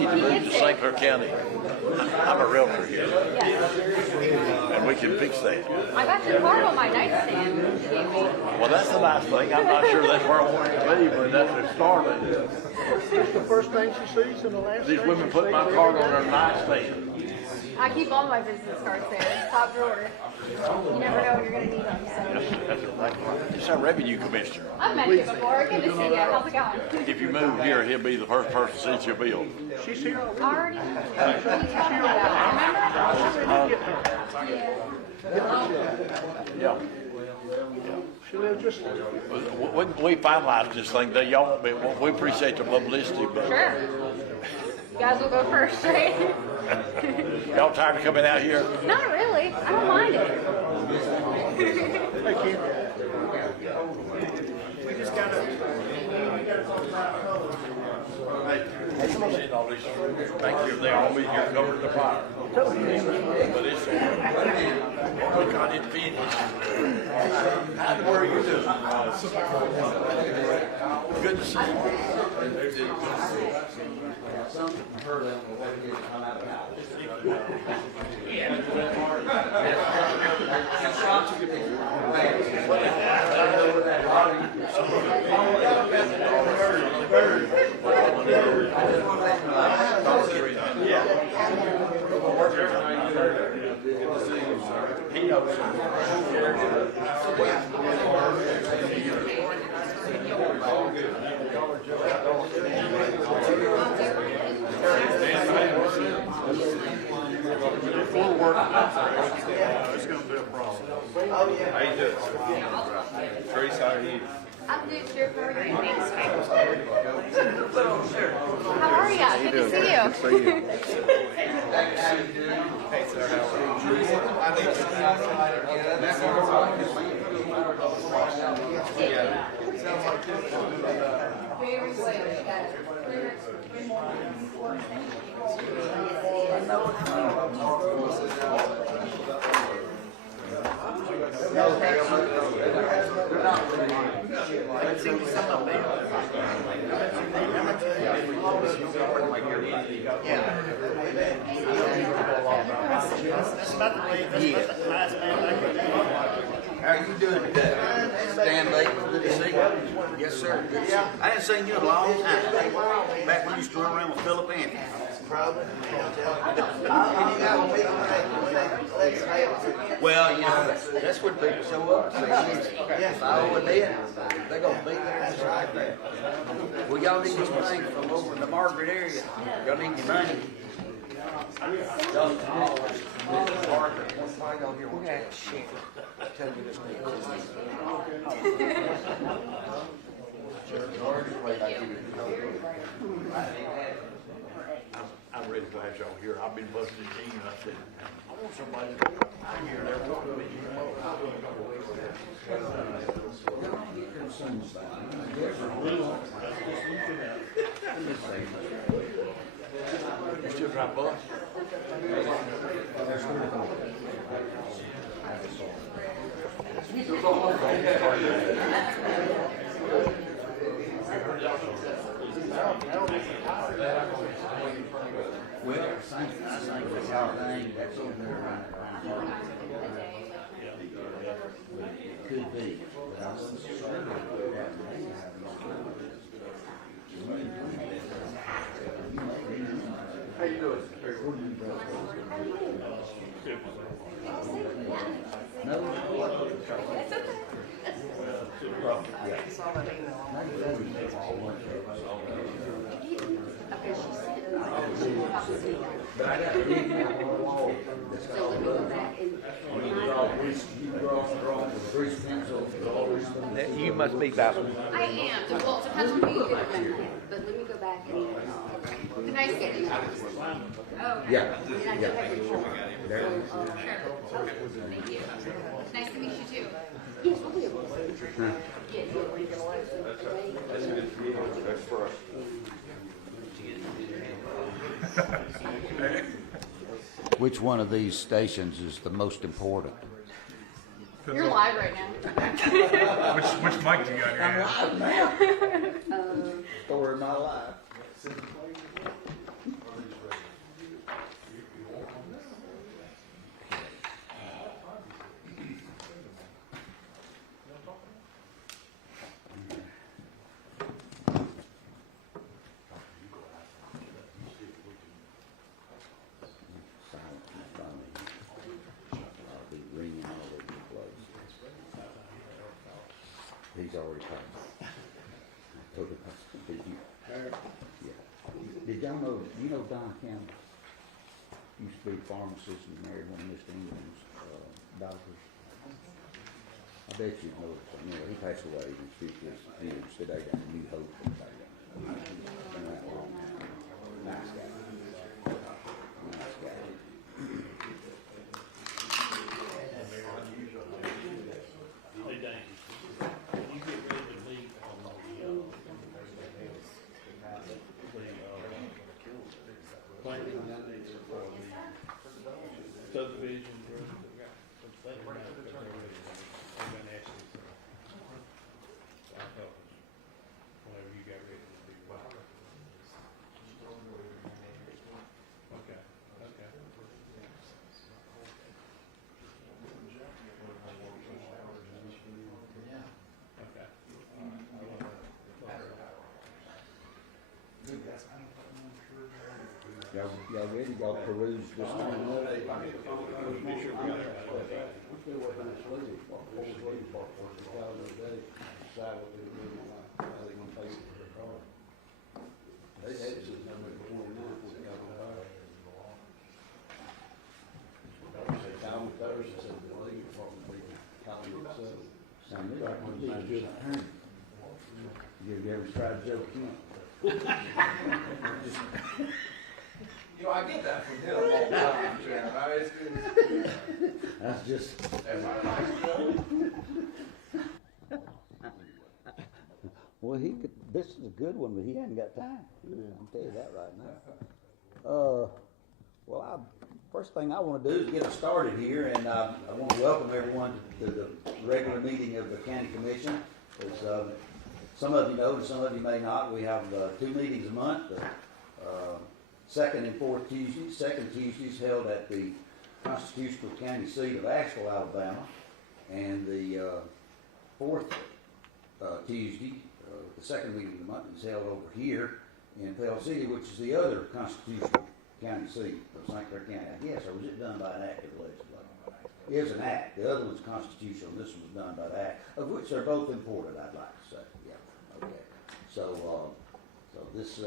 need to move to St. Clair County. I'm a realtor here, Yes. and we can fix that. I got your card on my nightstand. You gave me. Well, that's the nice thing. I'm not sure that's where I want it to be, but that's the start of it. It's the first thing she sees in the last These thing women she put sees my every card on day. their nightstand. I keep all my business cards there. Top drawer. You never know when you're going to need them. So. That's exactly right. It's our revenue commissioner. I've met you before. Good to see you. How's it going? If you move here, he'll be the first person that sees your bill. She's here already. Already? You told me about it. Remember? Yeah. She lives just. We finalized this thing. Y'all, we appreciate the publicity, but Sure. You guys will go first, right? y'all tired of coming out here? Not really. I don't mind it. Thank you. Hey, all these, thank you, they all be here covering the fire. But it's, we got it finished. How are you doing? Good to see He knows. Before work, it's going to be a problem. How you doing? Trace, how are you? I'm good, sir. How are you? How are ya? Good to see you. Hey, sir, how Very That's about the way, that's about the last man I could do. How are you doing today? Stan Bates, good to see you. Yes, sir. Good to see you. I hadn't seen you in a long time. Back when you used to run around with Philip Anthony. Well, you know, that's when people show up. If I owe a debt, they're going to be there just like that. Well, y'all need some things from over in the Margaret area. Y'all need your money. I'm ready to have y'all here. I've been busting Gene and I said, I want somebody to come here. There won't be. You still drive bus? Well, same thing, that's over there. Could be. How you doing? You must be about. I am. Well, it depends on who you get it from. But let me go back and. Can I get it? Oh. Yeah. And I do have your phone. Sure. Thank you. Nice to meet you too. Yes, we'll be able to. Yes. That's for us. Which one of these stations is the most important? You're live right now. Which mic do you got in your hand? Story of my life. Did y'all know, you know Don Campbell? Used to be a pharmacist and married one of Mr. England's, doctors. I bet you know, he passed away in 50 years today down in New Hope. Been that long now. Nice guy. Nice guy. Hey, Dan, can you get rid of the meat on the planning for the subdivision? Whenever you got ready to be. Okay, okay. Okay. Y'all ready? Y'all peruse this one? Be sure we got everybody. You ever tried Joe Kent? You know, I get that from him all the time, Sharon. That's just. Am I right, Joe? Well, he could. This is a good one, but he hadn't got time. I'll tell you that right now. Well, first thing I want to do is get us started here, and I want to welcome everyone to the regular meeting of the County Commission. As some of you know, and some of you may not, we have 2 meetings a month. Second and fourth Tuesdays. Second Tuesdays held at the Constitutional County seat of Asheville, Alabama, and the fourth Tuesday, the second meeting of the month, is held over here in Pell City, which is the other Constitutional County seat of St. Clair County, I guess, or was it done by an act of legislature? It was an act. The other one's constitutional, this one was done by the act, of which they're both important, I'd like to say. Yeah, okay. So this,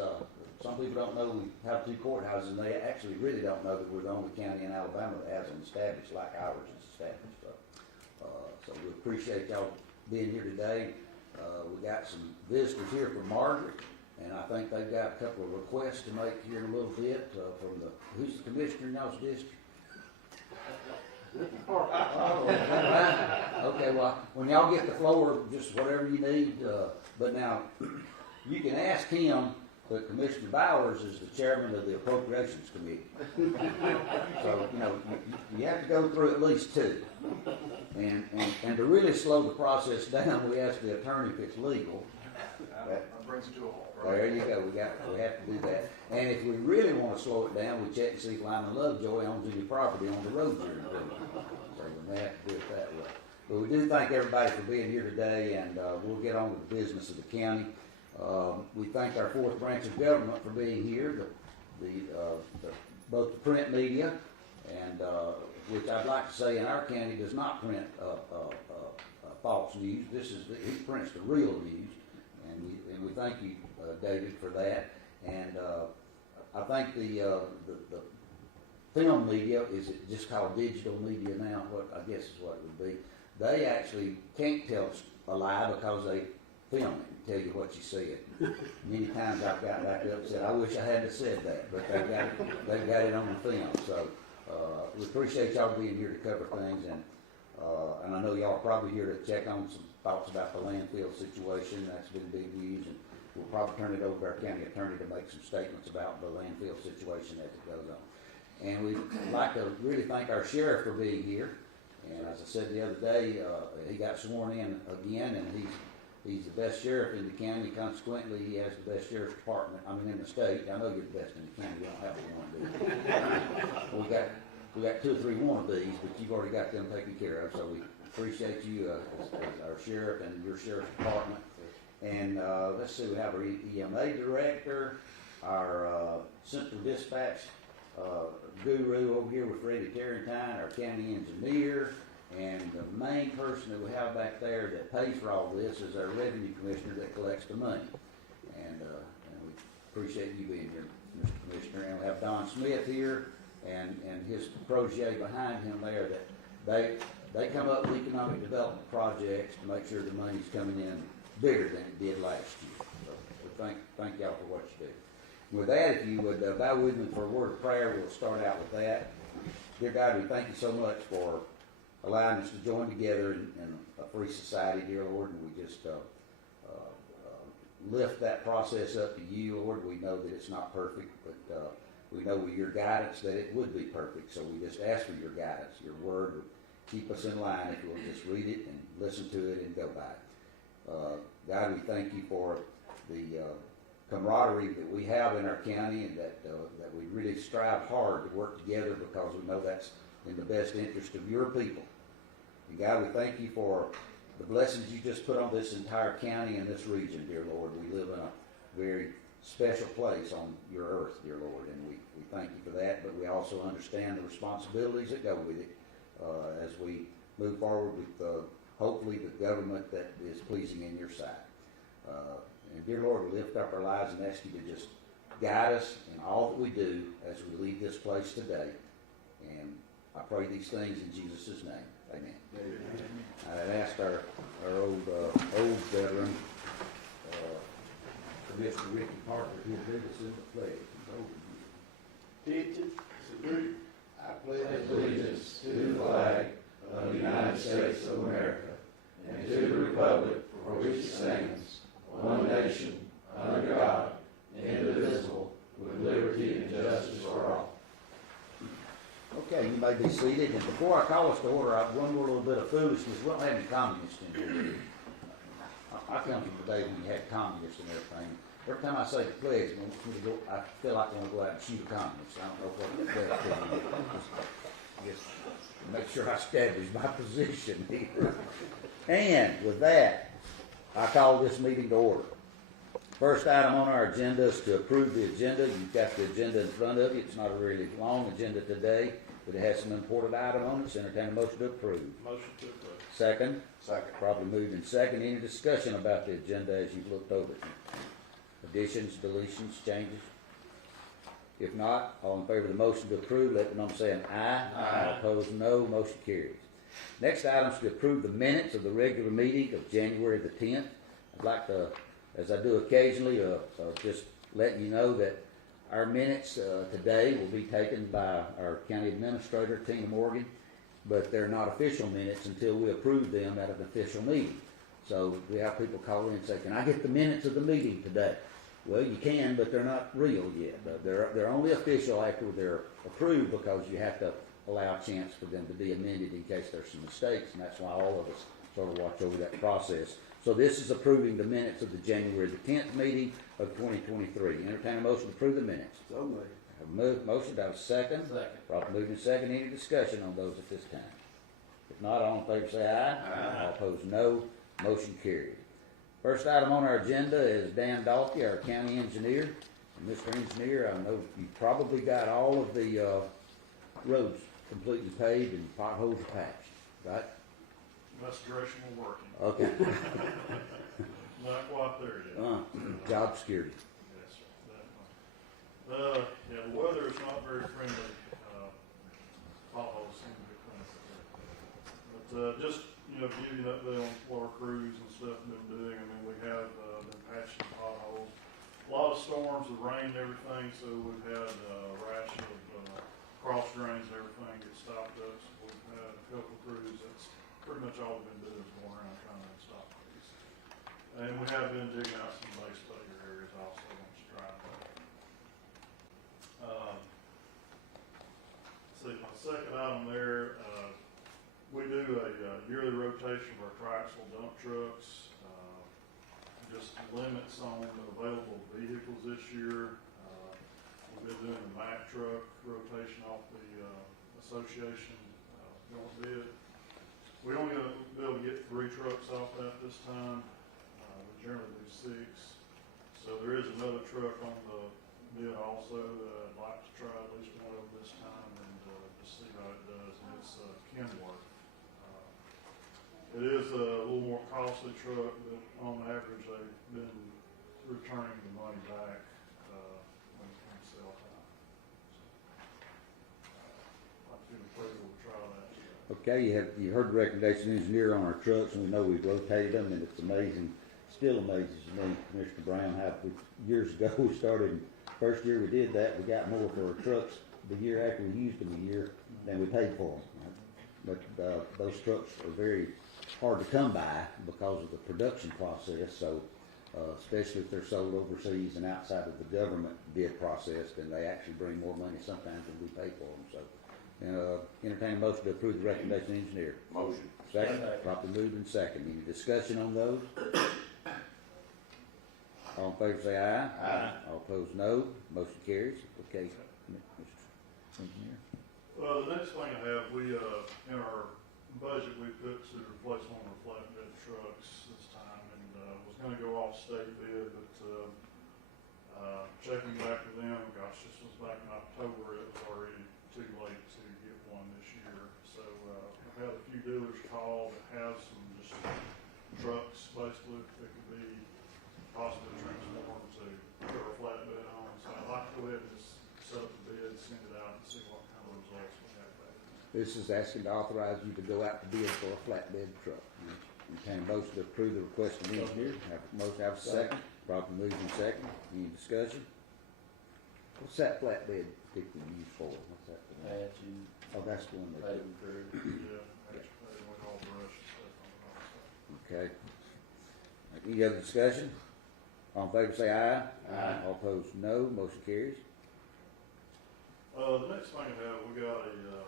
some people don't know we have 2 courthouses, and they actually really don't know that we're the only county in Alabama that has them established like ours is established. So we appreciate y'all being here today. We got some visitors here from Margaret, and I think they've got a couple of requests to make here in a little bit from who's the commissioner in y'all's district? Okay, well, when y'all get the floor, just whatever you need, but now, you can ask him, but Commissioner Bowers is the chairman of the Appropriations Committee. So, you have to go through at least 2. And to really slow the process down, we ask the attorney if it's legal. That brings it to a halt. There you go, we have to do that. And if we really want to slow it down, we check and see if Lyman Lovejoy owns any property on the road here in Greenville. So we may have to do it that way. But we do thank everybody for being here today, and we'll get on with the business of the county. We thank our 4th branch of government for being here, both the print media, and which I'd like to say in our county does not print false news. He prints the real news, and we thank you, David, for that. And I think the film media, is it just called digital media now? What I guess is what it would be. They actually can't tell a lie because they film it and tell you what you said. Many times I've got back up and said, I wish I hadn't said that, but they've got it on the film. So we appreciate y'all being here to cover things, and I know y'all are probably here to check on some thoughts about the landfill situation. That's been big news, and we'll probably turn it over to our county attorney to make some statements about the landfill situation as it goes on. And we'd like to really thank our sheriff for being here. And as I said the other day, he got sworn in again, and he's the best sheriff in the county. Consequently, he has the best sheriff's department, in the state. I know you're the best in the county. We don't have one, do we? We got 2 or 3 wannabes, but you've already got them taken care of. So we appreciate you as our sheriff and your sheriff's department. And let's see, we have our EMA director, our central dispatch guru over here with Freddie Tarrantine, our county engineer, and the main person that we have back there that pays for all this is our revenue commissioner that collects the money. And we appreciate you being here, Mr. Don Smith here and his protege behind him there, that they come up with economic development projects to make sure the money's coming in bigger than it did last year. So thank y'all for what you do. With that, if you would bow with me for a word of prayer, we'll start out with that. Dear God, we thank you so much for allowing us to join together in a free society, dear Lord, and we just lift that process up to you, Lord. We know that it's not perfect, but we know with your guidance that it would be perfect. So we just ask for your guidance. Your word would keep us in line if we'll just read it and listen to it and go by it. God, we thank you for the camaraderie that we have in our county, and that we really strive hard to work together because we know that's in the best interest of your people. And God, we thank you for the blessings you just put on this entire county and this region, dear Lord. We live in a very special place on your earth, dear Lord, and we thank you for that, but we also understand the responsibilities that go with it as we move forward with hopefully the government that is pleasing in your sight. And dear Lord, we lift up our lives and ask you to just guide us in all that we do as we leave this place today. And I pray these things in Jesus' name. Amen. I'd asked our old veteran, Commissioner Ricky Parker, who lead us in the pledge. Attention, salute. I pledge allegiance to the flag of the United States of America and to the republic for which it stands, one nation, under God, indivisible, with liberty and justice for all. Okay, you may be seated. And before I call us to order, I've one more little bit of foolishness. We don't have any communists in here. I come from the day when you had communists and everything. Every time I say the pledge, I feel like I want to go out and shoot a communist. I don't know what that does. Just make sure I establish my position here. And with that, I call this meeting to order. First item on our agenda is to approve the agenda. You've got the agenda in front of you. It's not a really long agenda today, but it has some important items on it. So entertain a motion to approve. Motion to approve. Second? Second. Probably moved in second. Any discussion about the agenda as you've looked over it? Additions, deletions, changes? If not, all in favor of the motion to approve, let them know by saying aye. Aye. Opposed, no. Motion carries. Next item is to approve the minutes of the regular meeting of January the 10th. I'd like to, as I do occasionally, just let you know that our minutes today will be taken by our county administrator, Tina Morgan, but they're not official minutes until we approve them at an official meeting. So we have people call in and say, can I get the minutes of the meeting today? Well, you can, but they're not real yet. They're only official after they're approved, because you have to allow a chance for them to be amended in case there's some mistakes, and that's why all of us sort of watch over that process. So this is approving the minutes of the January the 10th meeting of 2023. Entertain a motion to approve the minutes. So moved. Have a motion, do I have a second? Second. Properly moved in second. Any discussion on those at this time? If not, all in favor say aye. Aye. All opposed, no. Motion carried. First item on our agenda is Dan Dalkey, our county engineer. And Mr. Engineer, I know you probably got all of the roads completely paved and potholes patched, right? That's directional working. Okay. Not quite there yet. Job security. Yes, sir, definitely. Yeah, the weather is not very friendly. Potholes seem to be plentiful. But just, give you an update on what our crews and stuff have been doing. I mean, we have been patching potholes. A lot of storms have rained and everything, so we've had a rash of cross drains and everything get stopped up. So we've had a couple of crews. That's pretty much all we've been doing is going around trying to stop these. And we have been digging out some base failure areas also on the driveway. See, my second item there, we do a yearly rotation of our triaxle dump trucks. Just limits on available vehicles this year. We've been doing the Mack truck rotation off the association joint bid. We're only going to be able to get 3 trucks off that this time. We generally do 6. So there is another truck on the bid also that I'd like to try at least one of them this time and just see how it does. And it's Kenworth. It is a little more costly truck, but on average they've been returning the money back when it comes sale time. So Okay, you heard the recommendation of the engineer on our trucks, and we know we've rotated them, and it's amazing, still amazes me, Commissioner Brown, how years ago we started, first year we did that, we got more for our trucks the year after we used them a year than we paid for them. But those trucks are very hard to come by because of the production process, so especially if they're sold overseas and outside of the government bid process, then they actually bring more money sometimes than we pay for them, so. Entertain a motion to approve the recommendation of the engineer. Motion. Second, properly moved and second. Any discussion on those? All in favor say aye. Aye. All opposed, no. Motion carries. Okay, Mr. Engineer. Well, the next thing I have, we, in our budget, we put to replace one of our flatbed trucks this time, and, was gonna go off state bid, but, checking back with them, gosh, this was back in October, it was already too late to get one this year. So, I've had a few dealers call that have some just trucks, basically, that could be possibly transformed to put our flatbed on. So I'd like to go ahead and just set up the bid, send it out, and see what kind of results we have back. This is asking to authorize you to go out to bid for a flatbed truck. Entertain a motion to approve the request of the engineer. Have a motion, have a second. Properly moved and second. Any discussion? What's that flatbed particularly used for? What's that for? Oh, that's the one they do. Yeah, actually, with all the rush and stuff on it also. Okay. Any other discussion? All in favor say aye. Aye. All opposed, no. Motion carries. The next thing I have, we got a,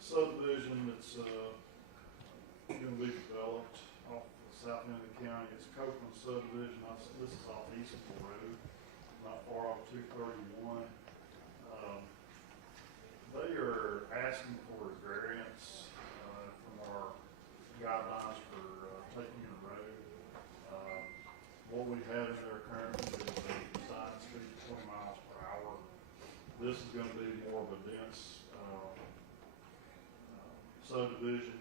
subdivision that's, gonna be developed off the south end of the county. It's Copeland Subdivision. This is off Eastern Road, not far off 231. They are asking for a variance, from our guidelines for, taking the road. What we have in there currently is a design speed of 20 miles per hour. This is gonna be more of a dense, subdivision,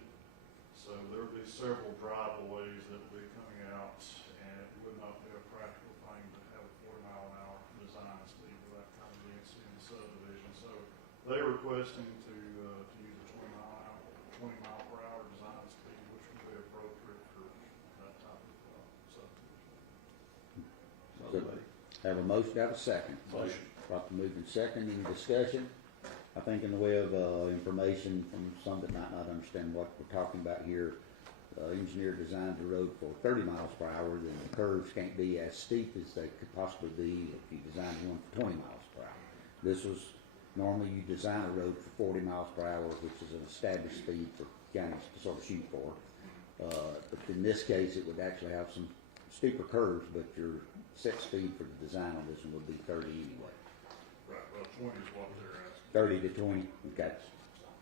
so there'll be several driveways that will be coming out, and it would not be a practical thing to have a 40-mile-an-hour design speed with that kind of density in the subdivision. So they're requesting to use a 20 mile per hour design speed, which would be appropriate for that type of subdivision. Have a motion, have a second. Motion. Properly moved and second. Any discussion? I think in the way of information from some that might not understand what we're talking about here, engineer designed the road for 30 miles per hour, then the curves can't be as steep as they could possibly be if you designed one for 20 miles per hour. This was, normally you design a road for 40 miles per hour, which is an established speed for counties to sort of shoot for. But in this case, it would actually have some steeper curves, but your set speed for the design on this one would be 30 anyway. Right, well, 20 is what they're asking. 30 to 20, got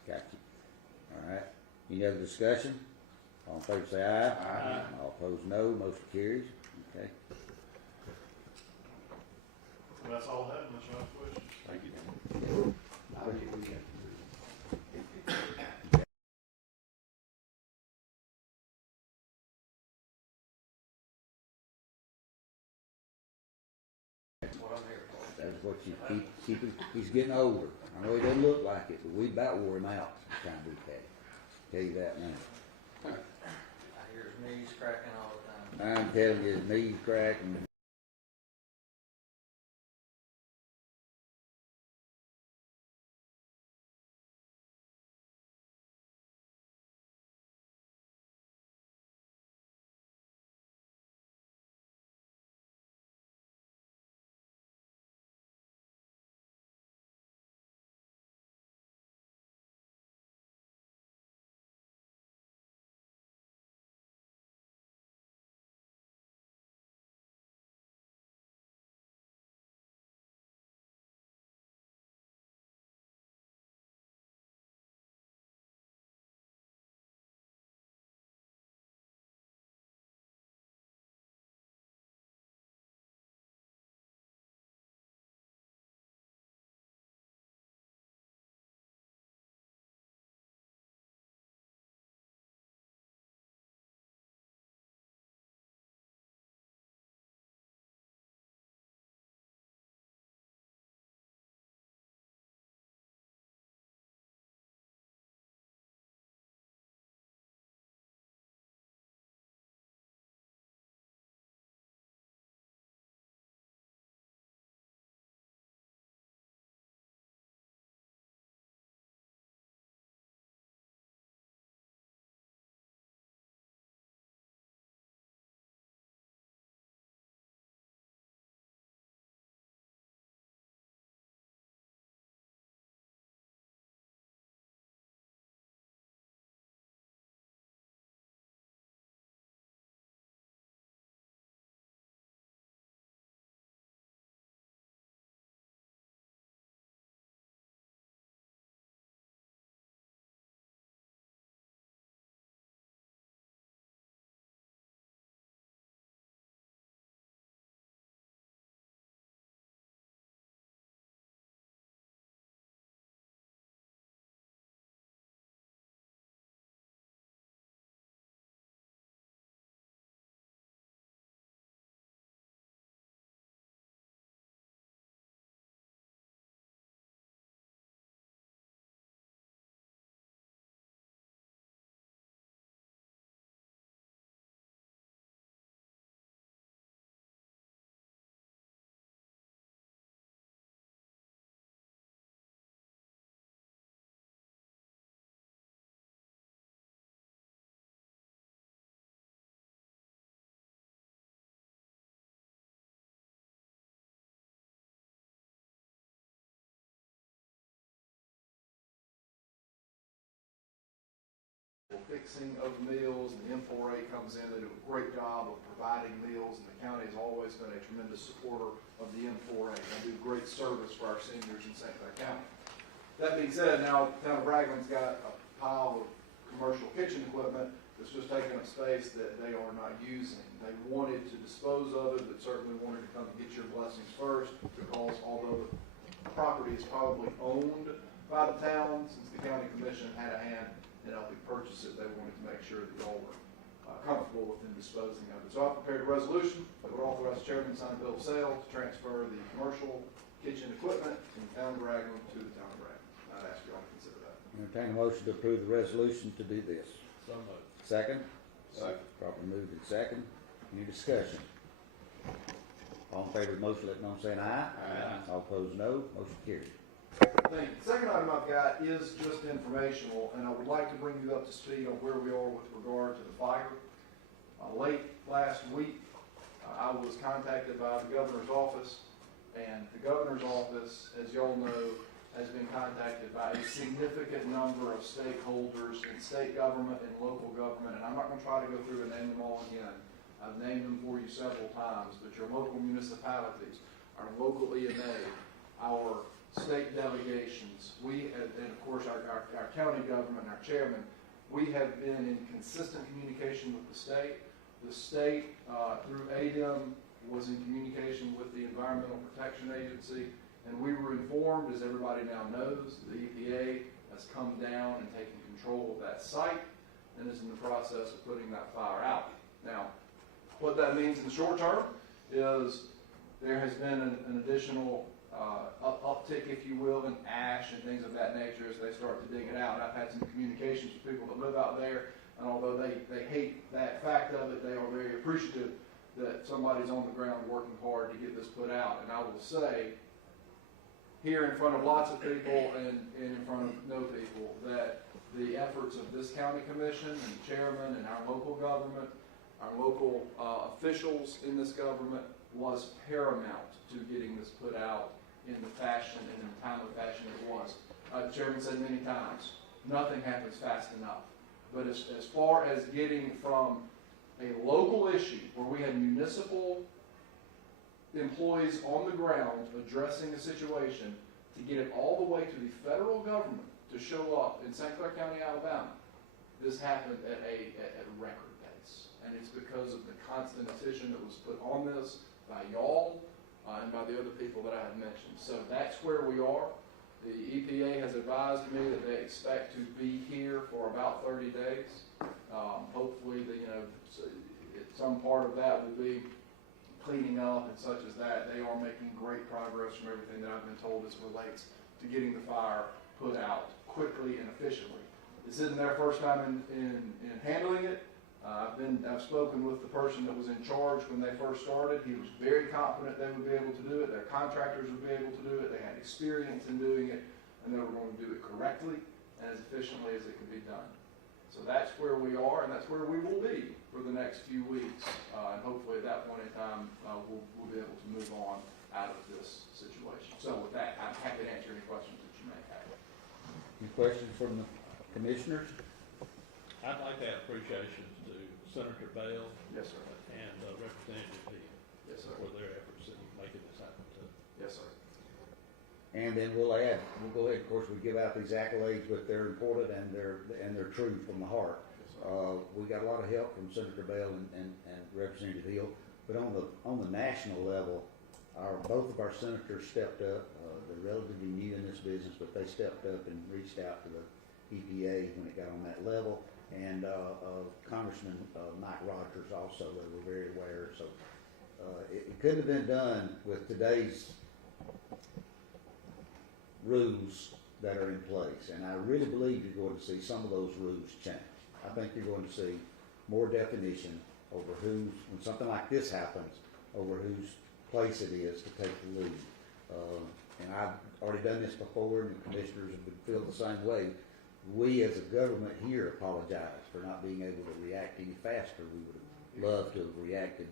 you. All right, any other discussion? All in favor say aye. Aye. All opposed, no. Motion carries. Okay. That's all I have, unless you have questions. Thank you. I'll give you That's what I'm here for. That's what you keep he's getting older. I know he doesn't look like it, but we about wore him out sometime we had. Tell you that now. I hear his knees cracking all the time. I'm telling you, his knees cracking. fixing of meals, and the M4A comes in. They do a great job of providing meals, and the county has always been a tremendous supporter of the M4A. They do great service for our seniors in St. Clair County. That being said, now the town of Ragland's got a pile of commercial kitchen equipment that's just taking up space that they are not using. They wanted to dispose of it, but certainly wanted to come and get your blessings first, because although the property is probably owned by the town, since the county commission had a hand in helping purchase it, they wanted to make sure that y'all were comfortable with them disposing of it. So I prepared a resolution that would authorize the chairman to sign a bill of sale to transfer the commercial kitchen equipment from the town of Ragland to the town of Ragland. I'd ask y'all to consider that. Entertain a motion to approve the resolution to do this. So moved. Second? Second. Properly moved and second. Any discussion? All in favor of the motion, let it know by saying aye. Aye. All opposed, no. Motion carries. Thank you. The second item I've got is just informational, and I would like to bring you up to speed on where we are with regard to the fire. Late last week, I was contacted by the governor's office, and the governor's office, as y'all know, has been contacted by a significant number of stakeholders in state government and local government, and I'm not going to try to go through and name them all again. I've named them for you several times, but your local municipalities, our local EMA, our state delegations, and of course our county government, our chairman, we have been in consistent communication with the state. The state, through ADEM, was in communication with the Environmental Protection Agency, and we were informed, as everybody now knows, the EPA has come down and taken control of that site and is in the process of putting that fire out. Now, what that means in the short term is there has been an additional uptick, if you will, in ash and things of that nature as they start to dig it out. I've had some communications with people that live out there, and although they hate that fact of it, they are very appreciative that somebody's on the ground working hard to get this put out. And I will say, here in front of lots of people and in front of no people, that the efforts of this county commission and chairman and our local government, our local officials in this government, was paramount to getting this put out in the fashion and in the timely fashion it was. The chairman said many times, nothing happens fast enough. But as far as getting from a local issue where we had municipal employees on the ground addressing the situation, to get it all the way to the federal government to show up in St. Clair County, Alabama, this happened at a record pace. And it's because of the constant attention that was put on this by y'all and by the other people that I have mentioned. So that's where we are. The EPA has advised me that they expect to be here for about 30 days. Hopefully, some part of that will be cleaning up and such as that. They are making great progress from everything that I've been told as relates to getting the fire put out quickly and efficiently. This isn't their first time in handling it. I've spoken with the person that was in charge when they first started. He was very confident they would be able to do it. Their contractors would be able to do it. They had experience in doing it, and they were going to do it correctly and as efficiently as it could be done. So that's where we are, and that's where we will be for the next few weeks. And hopefully at that point in time, we'll be able to move on out of this situation. So with that, I'm happy to answer any questions that you may have. Any questions from the commissioners? I'd like to add appreciation to Senator Bell Yes, sir. and Representative Hill Yes, sir. for their efforts in making this happen too. Yes, sir. And then we'll go ahead, of course, we give out these accolades, but they're important and they're true from the heart. Yes, sir. We got a lot of help from Senator Bell and Representative Hill, but on the national level, both of our senators stepped up. They're relatively new in this business, but they stepped up and reached out to the EPA when it got on that level. And Congressman Mike Rogers also, they were very aware. So it couldn't have been done with today's rules that are in place. And I really believe you're going to see some of those rules change. I think you're going to see more definition over when something like this happens, over whose place it is to take the lead. And I've already done this before, and the commissioners would feel the same way. We as a government here apologize for not being able to react any faster. We would have loved to have reacted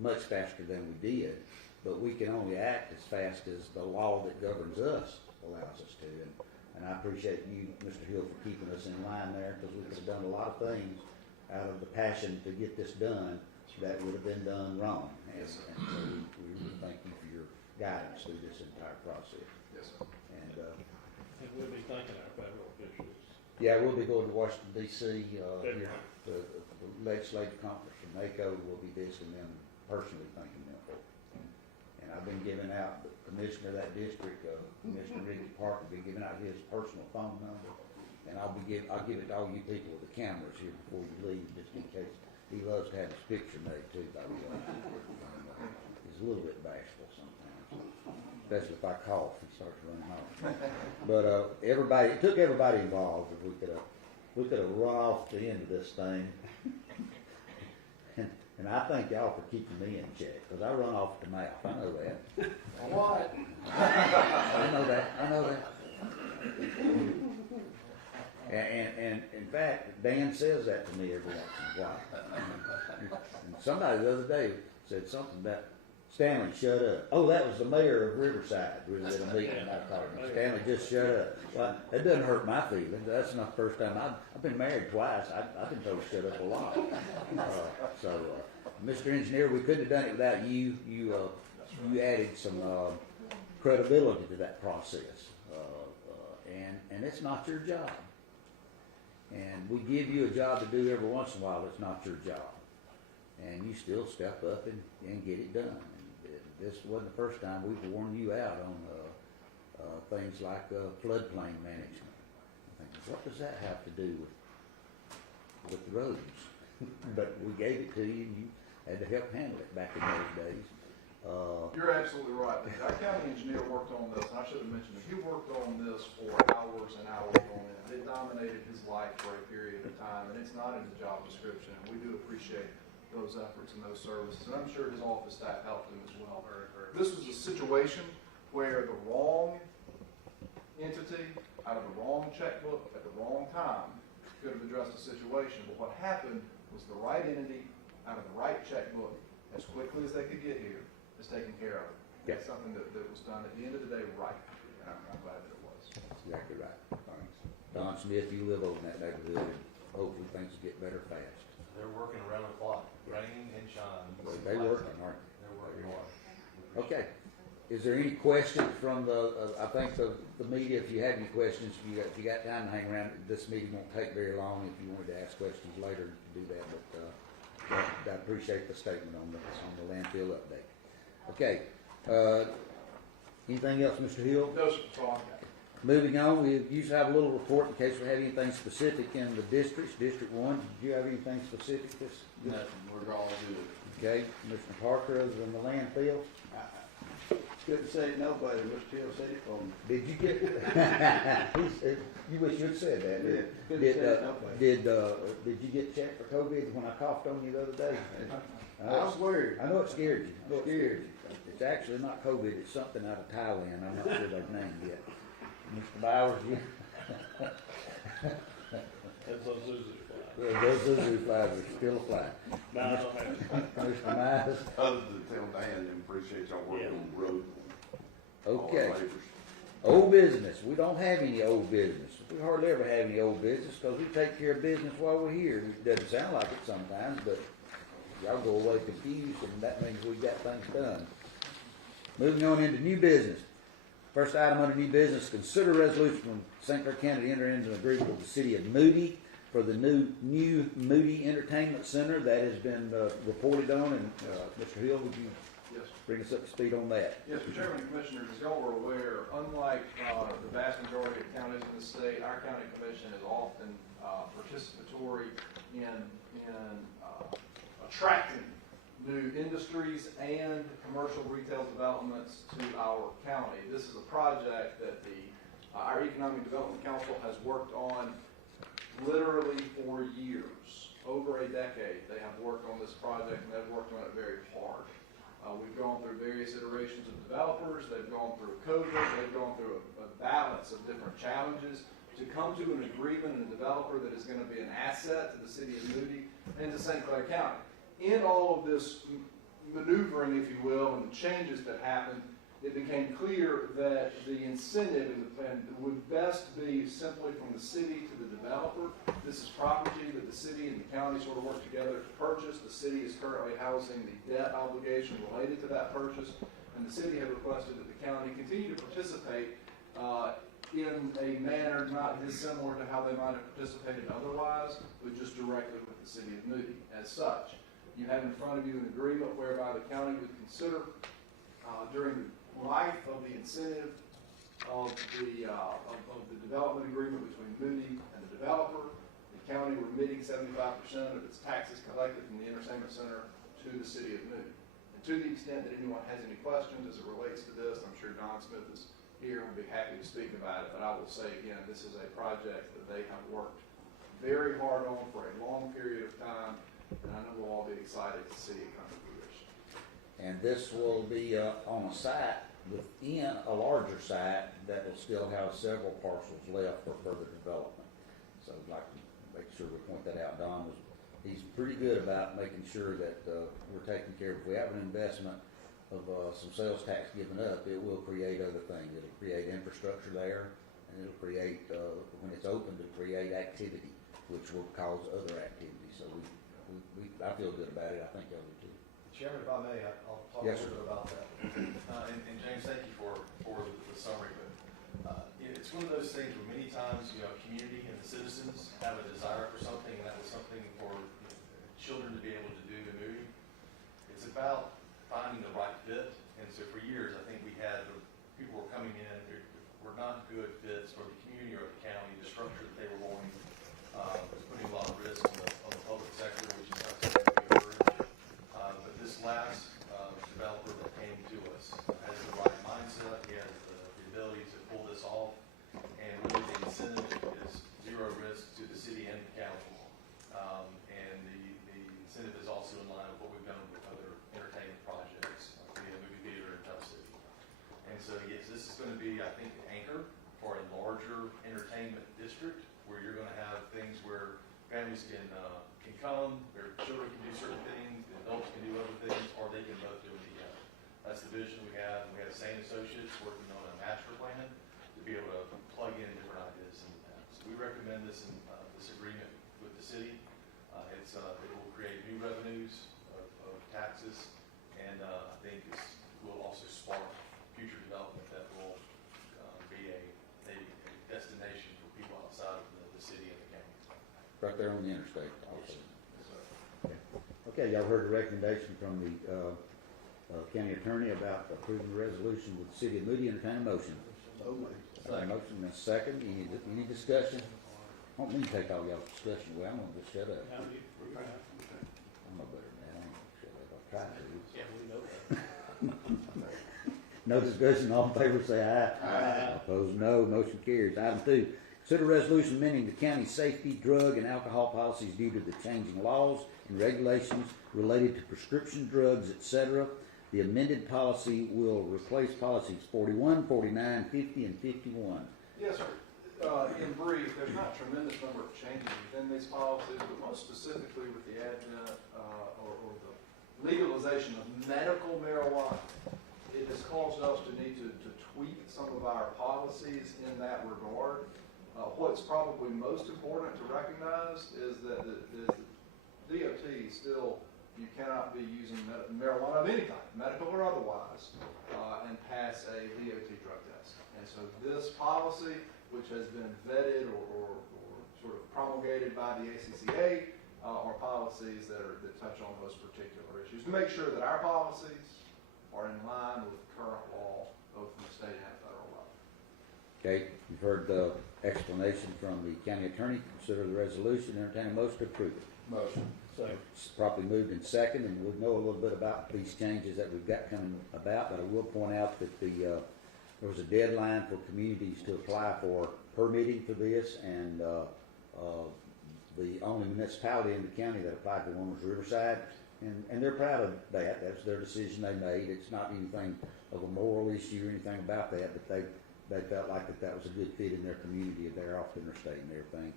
much faster than we did, but we can only act as fast as the law that governs us allows us to. And I appreciate you, Mr. Hill, for keeping us in line there, because we could have done a lot of things out of the passion to get this done that would have been done wrong. And so we really thank you for your guidance through this entire process. Yes, sir. And, And we'll be thanking our federal officials. yeah, we'll be going to Washington DC, February. here, the legislative conference from NACO, we'll be visiting them, personally thanking them for it. And I've been giving out, the commissioner of that district, Commissioner Ricky Parker, been giving out his personal phone number. And I'll give it to all you people with the cameras here before you leave, just in case. He loves to have his picture made too, by the way. He's a little bit bashful sometimes, especially if I cough, he starts running off. But, everybody, it took everybody involved. If we could have run off the end of this thing. And I thank y'all for keeping me in check, because I run off the mouth, I know that. What? I know that. And in fact, Dan says that to me every once in a while. And somebody the other day said something about Stanley, shut up. Oh, that was the mayor of Riverside. We was at a meeting, I called him. Stanley, just shut up. Well, that doesn't hurt my feelings. That's not the first time. I've been married twice. I've been told to shut up a lot. Mr. Engineer, we couldn't have done it without you. You added some credibility to that process. And it's not your job. And we give you a job to do every once in a while. It's not your job. And you still step up and get it done. And this wasn't the first time we've worn you out on things like floodplain management. I think, what does that have to do with the roads? But we gave it to you, and you had to help handle it back in those days. You're absolutely right. Our county engineer worked on this, and I should have mentioned it. He worked on this for hours and hours on it. It dominated his life for a period of time, and it's not in his job description. And we do appreciate those efforts and those services, and I'm sure his office staff helped him as well. This was a situation where the wrong entity out of the wrong checkbook at the wrong time could have addressed the situation. But what happened was the right entity out of the right checkbook, as quickly as they could get here, is taken care of. It's something that was done at the end of the day right, and I'm glad that it was. That's exactly right. Thanks. Don Smith, you live over in that neighborhood, and hopefully things will get better fast. They're working around the clock, rain and shine. They're working, aren't they? They're working hard. Okay. Is there any questions from I think the media, if you have any questions, if you got time to hang around, this meeting won't take very long. If you wanted to ask questions later, you can do that, but I appreciate the statement on the landfill update. Okay. Anything else, Mr. Hill? Those are the talk. Moving on, we usually have a little report in case we have anything specific in the districts. District 1, did you have anything specific this? Nothing, we're all good. Okay, Commissioner Parker, other than the landfill? Couldn't say nobody, Mr. Hill said it for me. Did you get, you wish you'd said that, Yeah, couldn't did, say nobody. did you get checked for COVID when I coughed on you the other day? I was worried. I know it scared you. It's actually not COVID, it's something out of Thailand, I'm not sure their name yet. Mr. Bowers, you? That's those Zuzu flies. Those Zuzu flies are still flying. No, I don't have to. Mr. Mize? Other than tell Dan and appreciate y'all working on the road. All our Okay. labors. Old business, we don't have any old business. We hardly ever have any old business because we take care of business while we're here. It doesn't sound like it sometimes, but y'all go away confused and that means we got things done. Moving on into new business. First item under new business, consider resolution from St. Clair County to enter into an agreement with the city of Moody for the new Moody Entertainment Center. That has been reported on, and Mr. Hill, would you Yes. bring us up to speed on that? Yes, Mr. Chairman and Commissioners, as y'all are aware, unlike the vast majority of counties in the state, our county commission is often participatory in attracting new industries and commercial retail developments to our county. This is a project that our Economic Development Council has worked on literally for years. Over a decade, they have worked on this project, and they've worked on it very hard. We've gone through various iterations of developers. They've gone through COVID. They've gone through a balance of different challenges to come to an agreement and a developer that is going to be an asset to the city of Moody and to St. Clair County. In all of this maneuvering, if you will, and the changes that happened, it became clear that the incentive in the plan would best be simply from the city to the developer. This is property that the city and the county sort of work together to purchase. The city is currently housing the debt obligation related to that purchase, and the city had requested that the county continue to participate in a manner not dissimilar to how they might have participated otherwise, but just directly with the city of Moody. As such, you have in front of you an agreement whereby the county would consider during the life of the incentive of the development agreement between Moody and the developer, the county remitting 75% of its taxes collected from the entertainment center to the city of Moody. And to the extent that anyone has any questions as it relates to this, I'm sure Don Smith is here and will be happy to speak about it, but I will say again, this is a project that they have worked very hard on for a long period of time, and I know we'll all be excited to see it come to fruition. And this will be on a site within a larger site that will still have several parcels left for further development. So I'd like to make sure we point that out. Don he's pretty good about making sure that we're taking care of. If we have an investment of some sales tax given up, it will create other things. It'll create infrastructure there, and it'll create, when it's open, to create activity, which will cause other activity. So I feel good about it. I think y'all do too. Chairman, if I may, I'll talk a Yes, little sir. bit about that. And James, thank you for the summary, but it's one of those things where many times, community and the citizens have a desire for something, and that was something for children to be able to do to Moody. It's about finding the right fit, and so for years, I think we had people were coming in who were not good fits for the community or the county. The structure that they were going was putting a lot of risk on the public sector, which is not something we encourage. But this last developer that came to us has the right mindset. He has the ability to pull this off, and really the incentive is zero risk to the city and the county. And the incentive is also in line with what we've done with other entertainment projects, like the movie theater in Tell City. And so, yes, this is going to be, I think, an anchor for a larger entertainment district where you're going to have things where families can come, their children can do certain things, the adults can do other things, or they can both do it together. That's the vision we have. We have Sane Associates working on a master plan to be able to plug in different ideas into that. So we recommend this in this agreement with the city. It will create new revenues of taxes, and I think it will also spark future development that will be a destination for people outside of the city and the county. Right there on the interstate also. Okay, y'all heard the recommendation from the county attorney about approving the resolution with the city of Moody. Entertain a motion. A motion and a second. Any discussion? I don't mean to take all y'all's discussion away. I'm gonna just shut up. I'm no better than that. I'm gonna shut up. I'll try to. Yeah, we know that. No discussion. All in favor say aye. Aye. Opposed, no. Motion carries. Item 2. Consider resolution amending the county safety, drug, and alcohol policies due to the changing laws and regulations related to prescription drugs, etc. The amended policy will replace policies 41, 49, 50, and 51. Yes, sir. In brief, there's not a tremendous number of changes within these policies, but most specifically with the advent or the legalization of medical marijuana, it has caused us to need to tweak some of our policies in that regard. What's probably most important to recognize is that the DOT still, you cannot be using marijuana of any type, medical or otherwise, and pass a DOT drug test. And so this policy, which has been vetted or sort of promulgated by the ACCA, are policies that touch on those particular issues to make sure that our policies are in line with current law, both from the state and federal level. Okay, you've heard the explanation from the county attorney. Consider the resolution. Entertain a motion to approve it. Motion. It's properly moved in second, and we'll know a little bit about these changes that we've got coming about, but I will point out that there was a deadline for communities to apply for permitting for this, and the only municipality in the county that applied for one was Riverside, and they're proud of that. That's their decision they made. It's not anything of a moral issue or anything about that, but they felt like that was a good fit in their community. They're off the interstate and everything.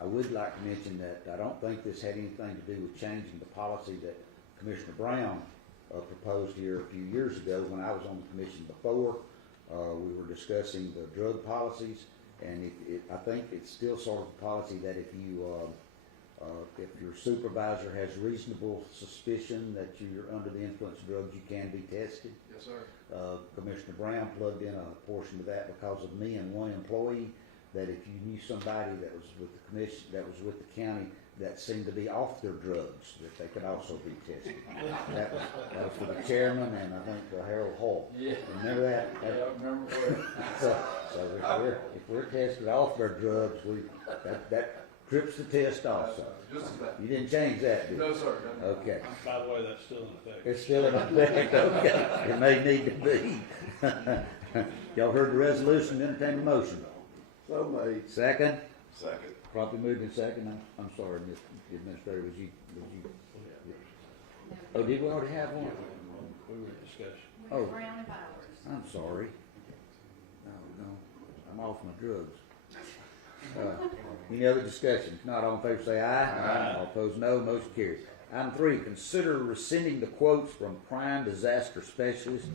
I would like to mention that I don't think this had anything to do with changing the policy that Commissioner Brown proposed here a few years ago when I was on the commission before. We were discussing the drug policies, and I think it's still sort of a policy that if your supervisor has reasonable suspicion that you're under the influence of drugs, you can be tested. Yes, sir. Commissioner Brown plugged in a portion of that because of me and one employee, that if you knew somebody that was with the commission, that was with the county, that seemed to be off their drugs, that they could also be tested. That was for the chairman and I think Harold Hall. Yeah. Remember that? Yeah, I remember where. So if we're tested off their drugs, that trips the test also. Just as bad. You didn't change that, did you? No, sir. No. Okay. By the way, that's still in effect. It's still in effect, okay. It may need to be. Y'all heard the resolution, entertain the motion. So made. Second? Second. Properly moved in second. I'm sorry, Mr. Administrator, was you? Oh, did we already have one? We were in discussion. Oh. Brown and Bowers. I'm sorry. No, I'm off my drugs. Any other discussion? If not, all in favor say aye. Aye. All opposed, no. Motion carries. Item 3, consider rescinding the quotes from Prime Disaster Specialist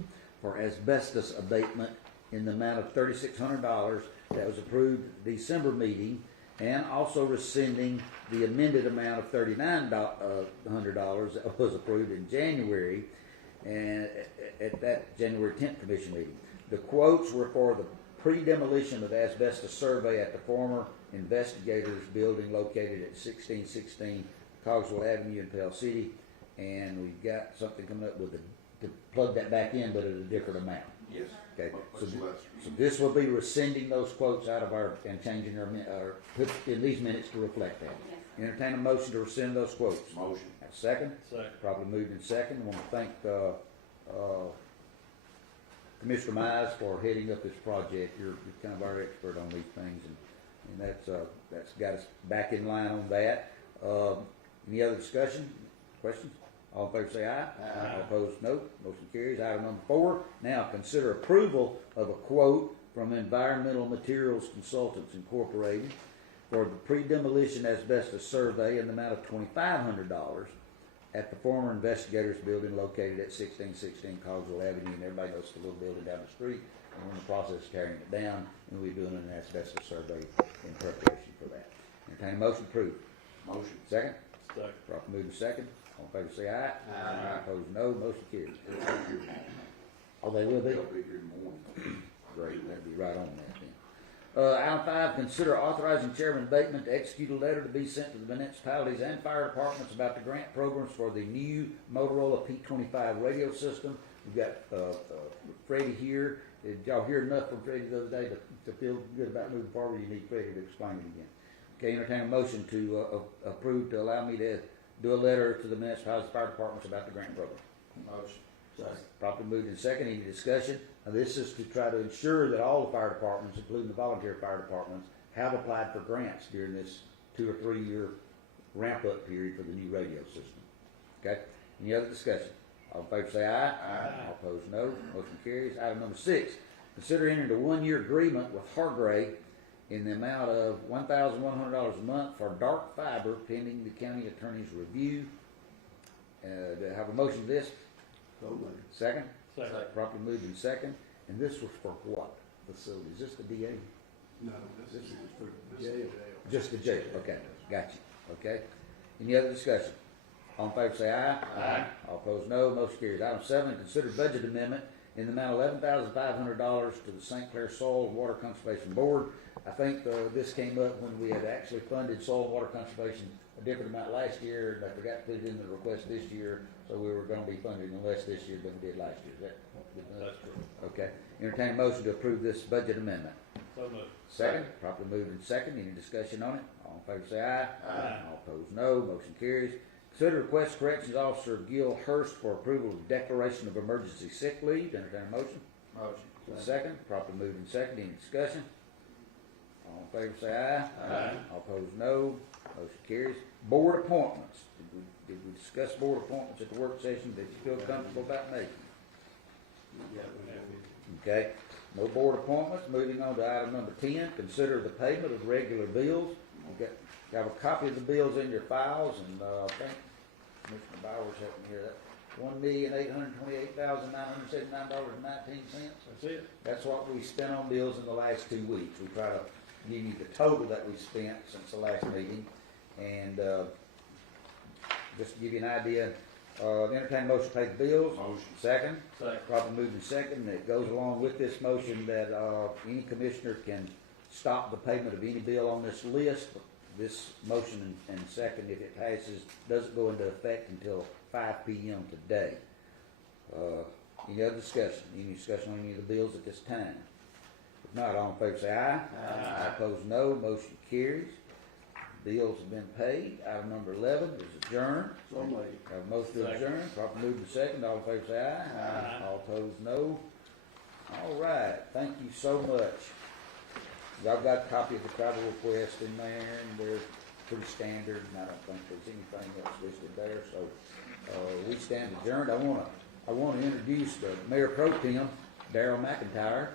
for asbestos abatement in the amount of $3,600 that was approved at the December meeting, and also rescinding the amended amount of $3,900 that was approved in January, and at that January 10th commission meeting. The quotes were for the pre-demolition of asbestos survey at the former investigators building located at 1616 Cogswell Avenue in Pell City, and we've got something coming up with to plug that back in, but at a different amount. Yes. Okay, so Much so this will be rescinding those quotes out of and changing put in these minutes to reflect that. Entertain a motion to rescind those quotes. Motion. Have a second? Second. Probably moved in second. I want to thank Commissioner Mize for heading up this project. You're kind of our expert on these things, and that's got us back in line on that. Any other discussion? Questions? All in favor say aye. Aye. All opposed, no. Motion carries. Item number 4. Now consider approval of a quote from Environmental Materials Consultants Incorporated for the pre-demolition asbestos survey in the amount of $2,500 at the former investigators building located at 1616 Cogswell Avenue. And everybody knows the little building down the street. And we're in the process of tearing it down, and we're doing an asbestos survey in preparation for that. Entertain a motion approved. Motion. Second? Second. Properly moved in second. All in favor say aye. Aye. Opposed, no. Motion carries. Oh, they will be? They'll be here in the morning. Great, that'd be right on that then. Item 5, consider authorizing Chairman Bateman to execute a letter to be sent to the municipalities and fire departments about the grant programs for the new Motorola P25 radio system. We've got Freddie here. Did y'all hear enough from Freddie the other day to feel good about moving forward? You need Freddie to explain it again. Okay, entertain a motion to approve to allow me to do a letter to the municipalities, fire departments about the grant program. Motion. Properly moved in second. Any discussion? Now, this is to try to ensure that all the fire departments, including the volunteer fire departments, have applied for grants during this 2 or 3 year ramp-up period for the new radio system. Okay? Any other discussion? All in favor say aye. Aye. All opposed, no. Motion carries. Item number 6. Consider entering a 1-year agreement with Hargray in the amount of $1,100 a month for dark fiber pending the county attorney's review. Do I have a motion to this? Second? Second. Properly moved in second. And this was for what facility? Is this the DA? No, this is for jail. Just the jail. Okay, got you. Okay. Any other discussion? All in favor say aye. Aye. All opposed, no. Motion carries. Item 7, consider budget amendment in the amount of $11,500 to the St. Clair Soil and Water Conservation Board. I think this came up when we had actually funded soil and water conservation a different amount last year, but I forgot to put it in the request this year, so we were going to be funding less this year than we did last year. Is that good enough? That's true. Okay. Entertain a motion to approve this budget amendment. So moved. Second, properly moved in second. Any discussion on it? All in favor say aye. Aye. All opposed, no. Motion carries. Consider request Corrections Officer Gil Hurst for approval of declaration of emergency sick leave. Entertain a motion. Motion. Second, properly moved in second. Any discussion? All in favor say aye. Aye. All opposed, no. Motion carries. Board appointments. Did we discuss board appointments at the work session that you feel comfortable about making? Okay. No board appointments. Moving on to item number 10. Consider the payment of regular bills. You have a copy of the bills in your files, and I think Commissioner Bowers helped me hear that. $1,828,979.19. That's it. That's what we spent on bills in the last 2 weeks. We try to give you the total that we spent since the last meeting, and, just to give you an idea, entertain a motion to pay the bills. Motion. Second? Second. Properly moved and second. It goes along with this motion that, any commissioner can stop the payment of any bill on this list. This motion and second, if it passes, doesn't go into effect until 5 p.m. today. Any other discussion? Any discussion on any of the bills at this time? If not, all in favor say aye. Aye. Opposed, no. Motion carries. Bills have been paid. Item number 11 is adjourned. So moved. Have a motion to adjourn. Properly moved and second. All in favor say aye. Aye. All opposed, no. All right. Thank you so much. Y'all got a copy of the travel request in there, and they're pretty standard, and I don't think there's anything else listed there, so, we stand adjourned. I wanna introduce the Mayor Pro Tem, Darryl McIntyre,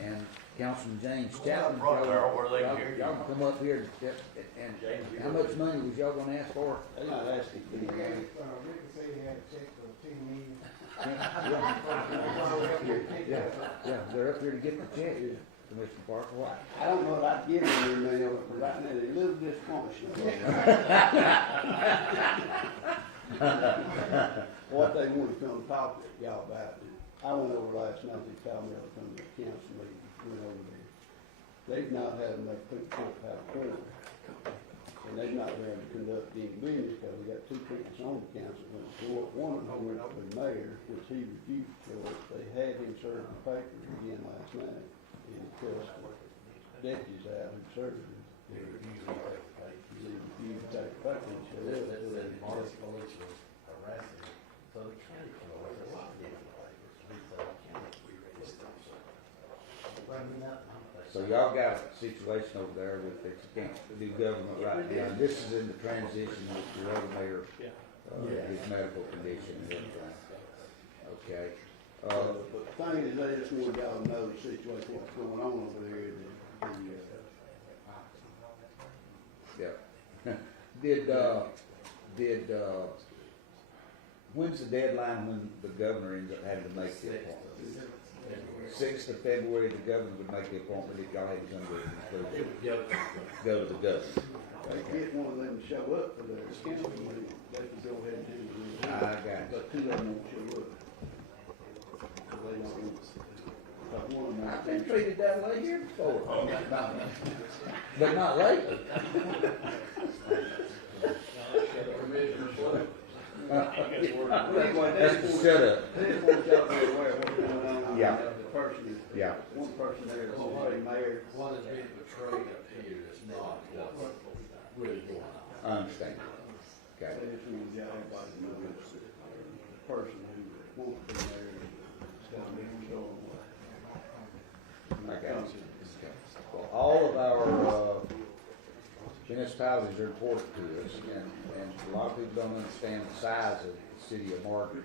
and Councilman James Chapman. Right there, where they Y'all- hear you. Y'all can come up here, and how much money was y'all gonna ask for? They're not asking for you, man. Ricky said he had a check for $10 million. Yeah, they're up here to get the check, Commissioner Parker. What? I don't know if I'd give them $1 million, but right now they're a little disappointed. What they want to come talk to y'all about. I went over last night, they told me I'll come to the council meeting, went over there. They've not had enough people to have a quorum. And they've not been able to conduct any business because we got 2 people on the council. One of them went up with the mayor, which he refused to. They had him serve the papers again last night. And of course, the deputies out who served him. He refused to take the papers. So Mark's police was harassing, so the county came over, there's a lot of different papers, we said, can't we raise them, so. So y'all got a situation over there with the new government right now. This is in the transition with your other mayor, his medical condition and everything. Okay. but the thing is, they just want y'all to know the situation, what's going on over there. When's the deadline when the governor ends up having to make the appointment? 6th of February, the governor would make the appointment if y'all had to come to a conclusion. Go to the governor. They get one of them to show up for their council meeting, they can go ahead and do it. I got you. But 2 of them won't show up. So they don't want, like one of them. I've been treated that way here before. But not lately. Shut up. They just want y'all to be aware of what's going on. Yeah. The person is, Yeah. one person there is already mayor. What is being portrayed up here is not what's really going on. I understand. Okay. They just want y'all, everybody to know it's the person who wants to be mayor. It's got to be controlling what. I got you. Okay. Well, all of our, municipalities are important to us, and a lot of people don't understand the size of the city of Margaret.